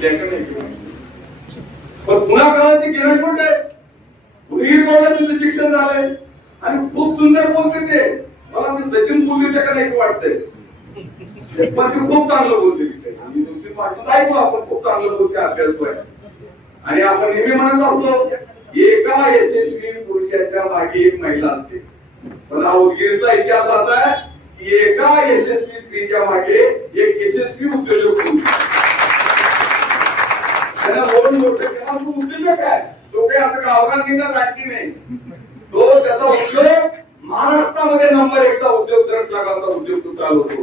घेतल्या का नाही. पण पुन्हा काळाची गिराईक कुठे उदगीर कॉलेजचं शिक्षण झालंय आणि खूप सुंदर बोलते ते. मला ते सचिन बोलते का नाही वाटतंय, पण ते खूप चांगलं बोलते. ऐकू आपण, खूप चांगलं बोलते, अभ्यास आहे. आणि आपण नेहमी म्हणत असतो एका यशस्वी पुरुषाच्या मागे एक महिला असते. पण हा उदगीरचा इतिहास असा आहे की एका यशस्वी स्त्रीच्या मागे एक यशस्वी उद्योजक पुरुष. त्यांना बोलून मोठं केला तो उद्योजक आहे. तो काही असं गावगांना राजकीय नाही. तो त्याचा उद्योग महाराष्ट्रामध्ये नंबर 1 चा उद्योग दर लाखाचा उद्योग तो चालवतो.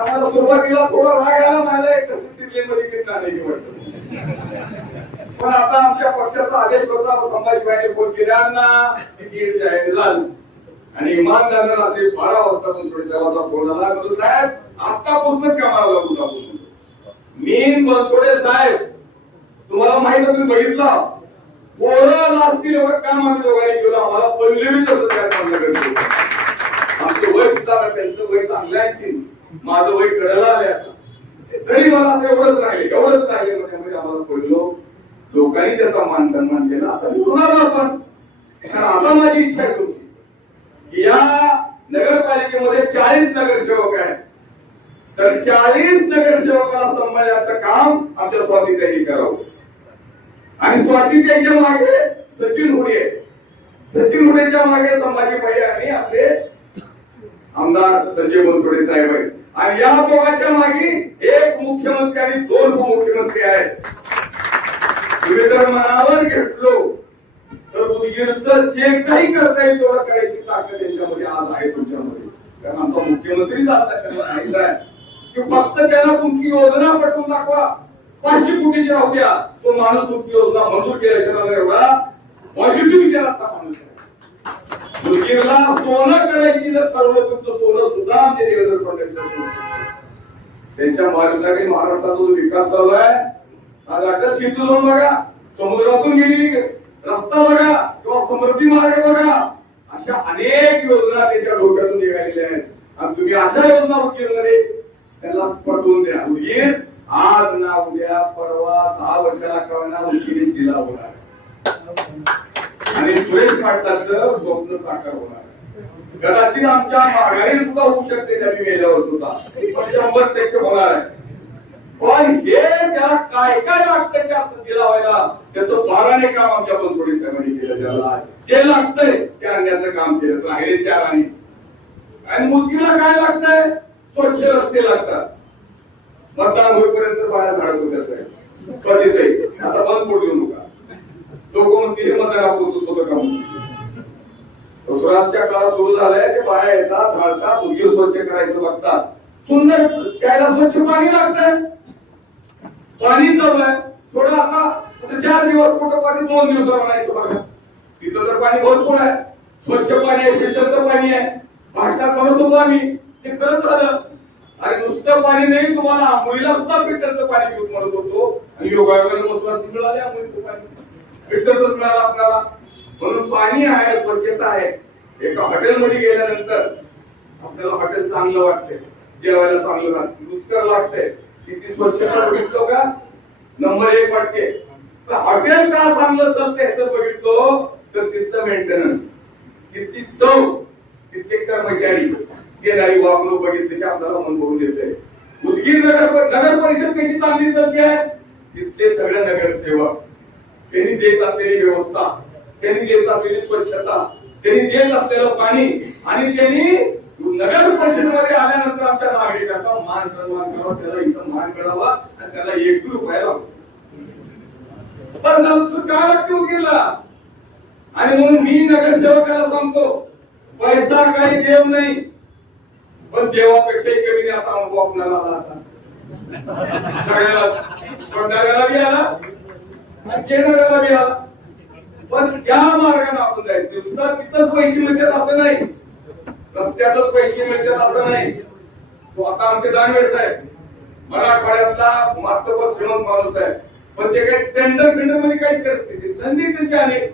आम्हाला सुरुवातीला थोडा राग आला, मला मध्ये घेतला नाही वाटतं. पण आता आमच्या पक्षाचा आदेश होता, संभाजीबाईने फोन केल्यांना तिकीट जाहीर झालं आणि इमानदाराने रात्री 12 वाजता बनसोडे साहेबांचा फोन आला. म्हणतो साहेब आतापासूनच कामाला लागू आपण. मी बनसोडे साहेब तुम्हाला माहित आहे, तुम्ही बघितलं पोरं असतील एवढं काम आम्ही दोघांनी केलं. आम्हाला पहिले मी तसं काय काम करतो. आमचं वय सुद्धा त्यांचं वय चांगलं आहे की माझं वय कळलं आले आता, तरी मला आता एवढंच राहिले म्हणजे आम्हाला पहिलो लोकांनी त्याचा मान सन्मान केला. आता निवडून आलो आपण. आता माझी इच्छा आहे तुमची की या नगरपालिकेमध्ये 40 नगरसेवक आहेत, तर 40 नगरसेवकाला सांभाळण्याचं काम आमच्या स्वातीताईंनी करावं. आणि स्वातीताईच्या मागे सचिन हुडे, सचिन हुडेच्या मागे संभाजीबाई आणि आपले आमदार संजय बनसोडे साहेब आहेत. आणि या दोघांच्या मागे एक मुख्यमंत्री आणि 2 उपमुख्यमंत्री आहेत. तुम्ही जर मनावर घेतलो तर उदगीरचं जे काही करता येईल तेवढं करायची ताकद त्यांच्यामध्ये आज आहे, तुमच्यामध्ये. कारण आमचा मुख्यमंत्रीच असा त्यांना सांगितलंय की फक्त त्यांना तुमची योजना पटवून दाखवा. 500 कोटीची राहू द्या, तो माणूस तुमची योजना मंजूर केल्याशिवाय एवढा पॉझिटिव्ह विचार असा माणूस आहे. उदगीरला सोनं करायची जर ठरवलं तुमचं सोनं सुद्धा आमचे देवेंद्र फडणवीस त्यांच्या महाराष्ट्राचा जो विकास चालू आहे, आज अटल सेतू जाऊन बघा, समुद्रातून गेलेली रस्ता बघा किंवा समृद्धी मार्ग बघा, अशा अनेक योजना त्यांच्या डोक्यातून निघालेल्या आहेत. आणि तुम्ही अशा योजना उदगीरमध्ये त्याला पटवून द्या. उदगीर आज ना उद्या परवा 10 वर्षाला कळणार उदगीर जिल्हा होणार आणि सुरेश पाटलाचं स्वप्न साकार होणार. कदाचित आमच्या माघारी सुद्धा होऊ शकते, त्यांनी मेल्यावर सुद्धा, पण 100% होणार आहे. पण हे त्याला काय काय लागतं की असं जिल्हा व्हायला, त्याचं बाराने काम आमच्या बनसोडे साहेबांनी केलं. त्याला जे लागतंय ते आणण्याचं काम केलं राहिले 4 आणि मुलगीला काय लागतंय, स्वच्छ रस्ते लागतात. मतदान होईपर्यंत बाहेर झाडत होत्या साहेब, कधीतरी आता बंद पडू नका. लोक म्हणतील मतदान आपण स्वतः काम. सुराजच्या काळात सुरू झालंय ते बाहेर येतात, झाडतात, उदगीर स्वच्छ करायचं बघतात. सुंदर त्याला स्वच्छ पाणी लागतंय, पाणी चालू आहे. थोडं आता 4 दिवस कुठं पाणी 2 दिवसावर आणायचं बघा. तिथं तर पाणी भरपूर आहे, स्वच्छ पाणी आहे, फिल्टरचं पाणी आहे. भाषणात म्हणत होतो आम्ही, ते खरंच झालं. अरे नुसतं पाणी नाही, तुम्हाला आंघोळीला सुद्धा फिल्टरचं पाणी घेऊन म्हणत होतो आणि योगायोगाने बसला मिळाले आंघोळीचं पाणी, फिल्टरच मिळालं आपल्याला. म्हणून पाणी आहे, स्वच्छता आहे. एका हॉटेलमध्ये गेल्यानंतर आपल्याला हॉटेल चांगलं वाटतंय, जेवायला चांगलं लागतं, रुचकर लागतंय. किती स्वच्छता बघितलो का, नंबर 1 वाटते. हॉटेल का चांगलं चालतंय ह्याचं बघितलो तर तिथलं मेंटेनन्स, किती चव, तिथले कर्मचारी, देणारी वागणूक बघितली की आपल्याला मन भरून येते. उदगीर नगर परिषद कशी चांगली चालते आहे, तिथले सगळे नगरसेवक त्यांनी देत असलेली व्यवस्था, त्यांनी देत असलेली स्वच्छता, त्यांनी देत असलेलं पाणी आणि त्यांनी नगर परिषदेमध्ये आल्यानंतर आमच्या नागरिकाचा मान सन्मान करावा, त्याला इथं मान मिळावा आणि त्याला 1 रुपया लागतो. पण काय लागते उदगीरला. आणि म्हणून मी नगरसेवकाला सांगतो, पैसा काही देव नाही, पण देवापेक्षाही कमी नाही असा अनुभव आपल्याला आला. सगळ्याला नगराला बी आला आणि केंद्राला बी आला. पण त्या मार्गाने आपण जायचं. तिथंच पैसे मिळतात असं नाही, रस्त्यातच पैसे मिळतात असं नाही. तो आता आमचे दानवे साहेब मराठवाड्यातला मातबर श्रीमंत माणूस आहे, पण ते काही टेंडर मध्ये काहीच करत नाही. धंदे त्यांचे अनेक,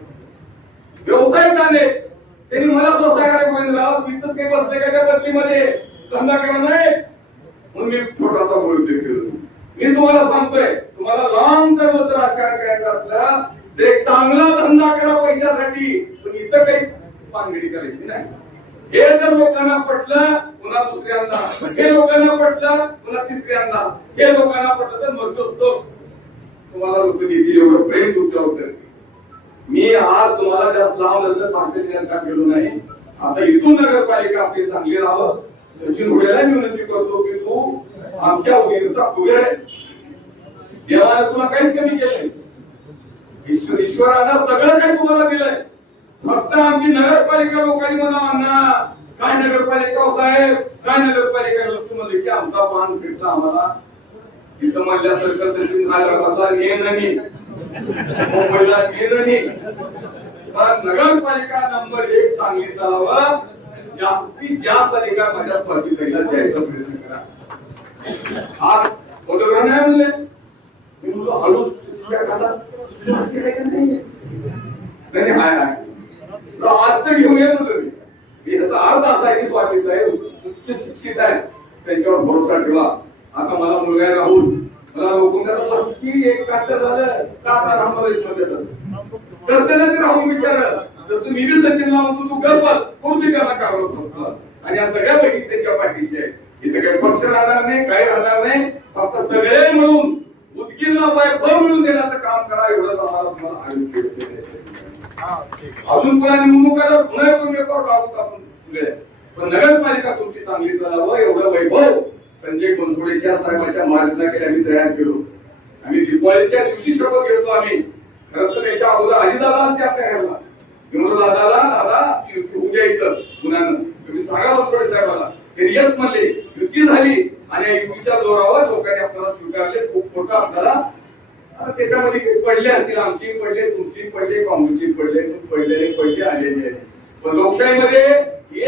व्यवसाय अनेक. त्यांनी मला बसायला गोविंदराव तिथंच काही बसले का त्या बदलीमध्ये धंदा करा नाही म्हणून मी छोटासा बोलतो. मी तुम्हाला सांगतोय, तुम्हाला लॉंग टर्मचं राजकारण करायचं असलं तर एक चांगला धंदा करा पैशासाठी, पण इथं काही पांगडी करायची नाही. हे जर लोकांना पटलं पुन्हा दुसऱ्यांदा, हे लोकांना पटलं पुन्हा तिसऱ्यांदा, हे लोकांना पटलं तर मरतो तुम्हाला लोक देतील एवढं प्रेम तुमच्यावर. मी आज तुम्हाला जास्त लांब भाषण देण्यासाठी गेलो नाही. आता इथून नगरपालिका आपली चांगली राहावं. सचिन घोडेला मी विनंती करतो की तू आमच्या उदीरचा कुबेर आहे. देवाने तुला काहीच कमी केलंय. ईश्वरानं सगळं काही तुम्हाला दिलंय. फक्त आमची नगरपालिका लोकांनी मला अण्णा काय नगरपालिका साहेब, काय नगरपालिका लोक म्हणले की आमचा पान भेटला आम्हाला. इथं म्हणल्यासारखं सचिन हैदराबादला नेहमी मुंबईला नेहमी. पण नगरपालिका नंबर 1 चांगली चालावं, जास्तीत जास्त अधिकार माझ्या स्वाधीनाला द्यायचा प्रयत्न करा. आज बरोबर नाही म्हणले, मी म्हणलो हळू नाही हाय आज तर घेऊन येत होतो मी. याचा अर्थ असा आहे की स्वाधीन आहे, उच्च शिक्षित आहे, त्यांच्यावर भरोसा ठेवा. आता मला मुलगा आहे राहुल, मला लोक की एक काट्य झालं काका रामलेश तर त्याला ते राहुल विचार जसं मी बी सचिनला म्हणतो तू गप बस, कोणती त्याला काढत असतो. आणि या सगळ्या बहिणी त्यांच्या पाठीचे आहे. इथे काही पक्ष राहणार नाही, काही राहणार नाही. फक्त सगळे मिळून उदगीरला वैभव मिळून देण्याचं काम करा. एवढंच आम्हाला तुम्हाला अजून पुन्हा निवडणुका पुन्हा करून येतो आपण सगळे. पण नगरपालिका तुमची चांगली चालावं एवढं वैभव संजय बनसोडेच्या साहेबांच्या मार्गदर्शनाखाली आम्ही तयार केलो. आम्ही दिवाळीच्या दिवशी शपथ घेतलो. आम्ही खरं तर त्याच्या अगोदर आजीदादा ते आपल्या घरला विनोद दादाला दादा उद्या इथं पुण्यानं तुम्ही सांगा बनसोडे साहेबाला. ते यस म्हणले, युती झाली आणि युतीच्या जोरावर लोकांनी आपल्याला स्वीकारले. खूप मोठा आपल्याला आता त्याच्यामध्ये पडले असतील, आमची पडले, तुमची पडले, काँग्रेसची पडले, पडले आलेले. पण लोकशाहीमध्ये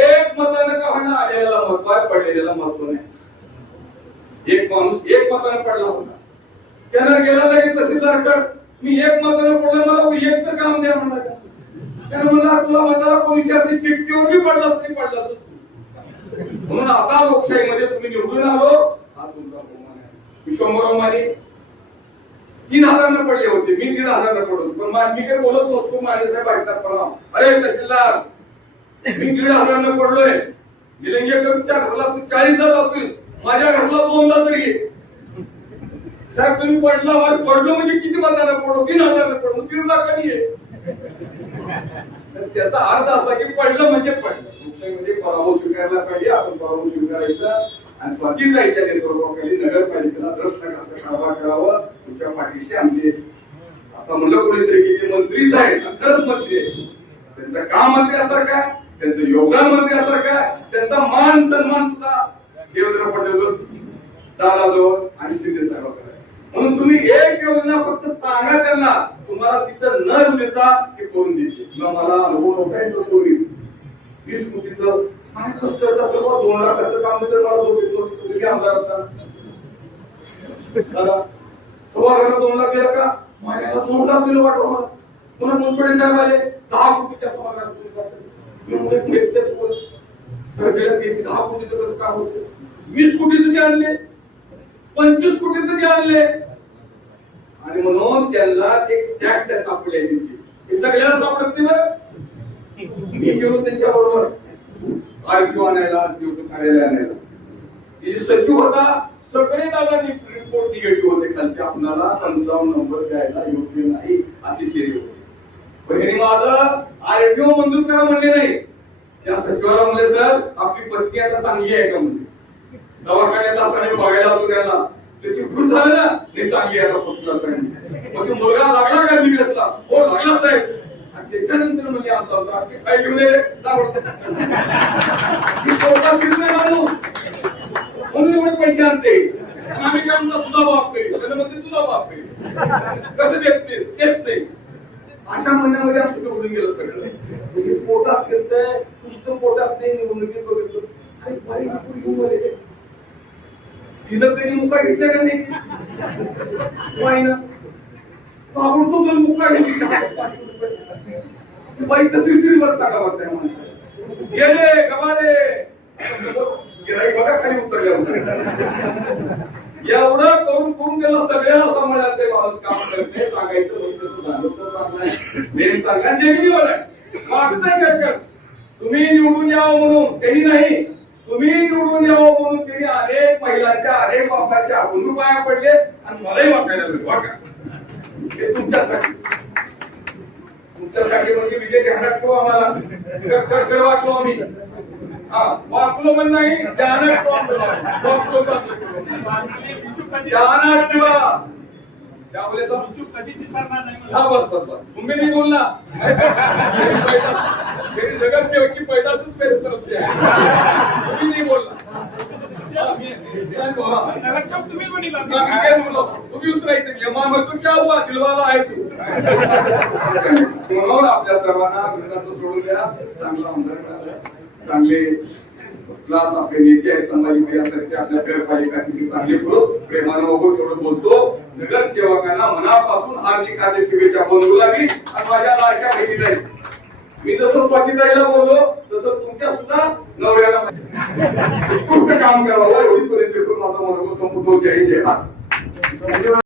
एक मतानं का होईना आलेल्याला महत्व आहे, पडलेल्याला महत्व नाही. एक माणूस एक मतानं पडला होता, त्यानं गेला की तहसीलदारकडे मी एक मतानं पडलं, मला एक तर काम द्या म्हणला. त्यानं म्हणला तुला मताला कोणी विचारते, चिठ्ठीवर मी पडलास नाही पडलास. म्हणून आता लोकशाहीमध्ये तुम्ही निवडून आलो, हा तुमचा बहुमान आहे. विश्वंभर माने 3000 पडले होते, मी 1500 पडलो. पण मी काही बोलत नसतो. मानेसाहेब ऐकतात मला, अरे तहसीलदार मी 1500 पडलोय, निलंगेकरच्या घरला तू 40ला जातोय, माझ्या घरला 2दा तरी ये. साहेब तुम्ही पडलो म्हणजे किती मतांना पडलो? 3000 पडलो, 3 लाखांनी ये. त्याचा अर्थ असा की पडलं म्हणजे पडलं. लोकशाहीमध्ये पराभव स्वीकारला पाहिजे. आपण पराभव स्वीकारायचा आणि स्वाधीनाच्या नेतृत्वाखाली नगरपालिकेला द्रष्ट कसं कारभार करावं तुमच्या पाठीशी आमचे. आता म्हणलं कोणीतरी किती मंत्रीच आहेत, खरंच मंत्री आहे. त्यांचं काम मंत्र्यासारखं आहे, त्यांचं योगदान मंत्र्यासारखं आहे, त्यांचा मान सन्मान सुद्धा देवेंद्र फडणवीस दादाजवळ आणि शिंदे साहेबांकडे. म्हणून तुम्ही एक योजना फक्त सांगा त्यांना, तुम्हाला तिथं न येऊ देता ते करून देते. मला अनुभव नव्हता पूर्वी 20 कोटीचं काय कष्ट करत असेल, 2 लाखाचं काम तर मला तुम्ही आमदार असताना सभागृहाला 2 लाख दिला का? महिन्याला 2 लाख दिलं वाटलं मला. पुन्हा बनसोडे साहेब आले 10 कोटीच्या सभागृहात मी म्हणजे घेतले सरकारला 10 कोटीचं कसं काम होतं. 20 कोटीचं ते आणले, 25 कोटीचं ते आणले आणि म्हणून त्यांना ते टॅक्ट सापडले. हे सगळ्यांना सापडत नाही बरं. मी गेलो त्यांच्या बरोबर आरटीओ आणायला, कार्यालय आणायला. सचिव होता, सगळे दादांनी रिपोर्ट निगेटिव्ह होते. खालचे आपल्याला 55 नंबर द्यायला योग्य नाही अशी शेरी होती. पण हे माझं आरटीओ मंजूर करा म्हणले नाही. त्या सचिवाला म्हणले सर आपली पत्नी आता चांगली आहे का म्हणजे. दवाखान्यात असताना बघायला होतो त्याला, त्याची भूल झालं ना, ते चांगली आहे मग तो मुलगा लागला का MBBS-ला? हो लागला साहेब. आणि त्याच्यानंतर म्हणजे आमचा होता काय घेऊन ये म्हणून एवढे पैसे आणते. आम्ही काय म्हणतो तुझा बाप आहे, त्याला म्हणते तुझा बाप आहे, कसं देत नाही. अशा म्हणण्यामध्ये आमचं उडून गेलं सगळं. पोटात शिरतंय, नुसतं पोटात नाही. निवडणुकीत बघितलं काही बाई घेऊन गेले, तिनं कधी मुका घेतल्या का नाही? आपण तो मुका घेतली बाई तशी वर सांगा बघताय म्हणून गेले गवाले गिराई बघा खाली उतरल्या होत्या. एवढं करून त्यांना सगळ्याला सांभाळायचे माणूस काम करते सांगायचं म्हणजे मेन सांगा जमिनीवर आहे मागत काय कर तुम्ही निवडून यावं म्हणून त्यांनी नाही तुम्ही निवडून यावं म्हणून त्यांनी अनेक महिलांच्या अनेक बापाच्या आपण पाया पडले आणि मलाही वाकायला लागले वाका हे तुमच्यासाठी म्हणजे विजय ध्यानात ठेवू आम्हाला वाचलो आम्ही हा वाचलो पण नाही ध्यानात ध्यानात ठेवा त्यामुळे कधीच विसरणार नाही हा बस बस बस तुम्ही नाही बोलला मेरी जगत सेवक की पैदाशच मेरी तरफ से है तुम्ही नाही बोलला तुम्ही उचलायचं मग तू क्या हुआ दिलवाला आहे तू म्हणून आपल्या सर्वांना विरोधाचं सोडून द्या चांगला आमदार मिळाला चांगले क्लास आपले नेते आहेत संभाजी यासारखे आपल्या नगरपालिका किती चांगले करून प्रेमानं वगैरे तेवढं बोलतो नगरसेवकांना मनापासून हार्दिक हार्दिक शुभेच्छा बोलू लागली आणि माझ्या लाडक्या बहिणीला मी जसं स्वातीताईला बोललो तसं तुमच्या सुद्धा नवऱ्याला उत्कृष्ट काम करावं एवढीच पर्यंत करून माझा मनोबल संपूर्ण जय जय